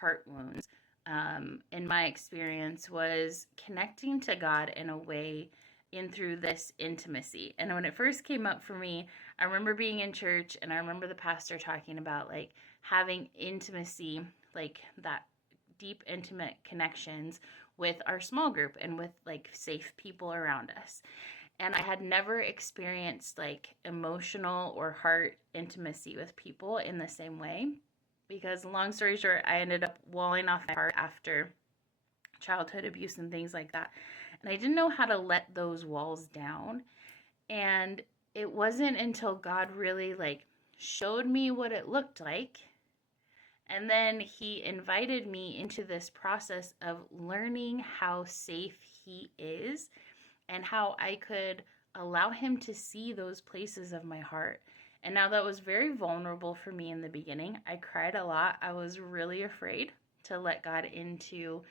heart wounds, in my experience, was connecting to God in a way in through this intimacy. And when it first came up for me, I remember being in church and I remember the pastor talking about like having intimacy, like that deep, intimate connections with our small group and with like safe people around us. And I had never experienced like emotional or heart intimacy with people in the same way. Because, long story short, I ended up walling off my heart after childhood abuse and things like that. And I didn't know how to let those walls down. And it wasn't until God really like showed me what it looked like. And then he invited me into this process of learning how safe he is and how I could allow him to see those places of my heart. And now that was very vulnerable for me in the beginning. I cried a lot. I was really afraid to let God into,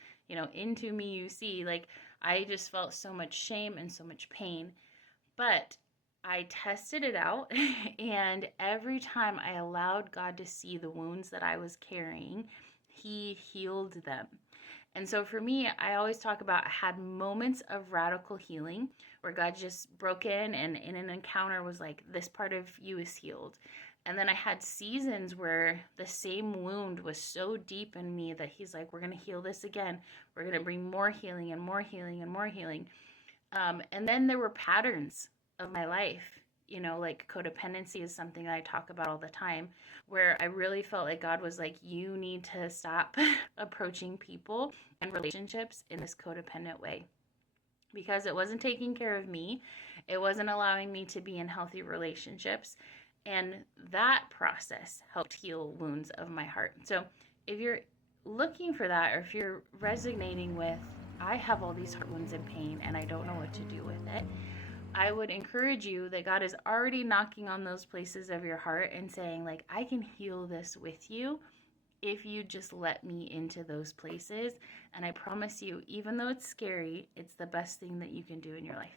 into me, you see. Like, I just felt so much shame and so much pain. But I tested it out, and every time I allowed God to see the wounds that I was carrying, he healed them. And so for me, I always talk about I had moments of radical healing where God just broke in and in an encounter was like, this part of you is healed. And then I had seasons where the same wound was so deep in me that he's like, we're going to heal this again. We're going to bring more healing and more healing and more healing. And then there were patterns of my life, like codependency is something that I talk about all the time, where I really felt like God was like, you need to stop approaching people and relationships in this codependent way, because it wasn't taking care of me. It wasn't allowing me to be in healthy relationships. And that process helped heal wounds of my heart. So if you're looking for that, or if you're resonating with, I have all these heart wounds and pain and I don't know what to do with it, I would encourage you that God is already knocking on those places of your heart and saying, like, I can heal this with you if you just let me into those places. And I promise you, even though it's scary, it's the best thing that you can do in your life.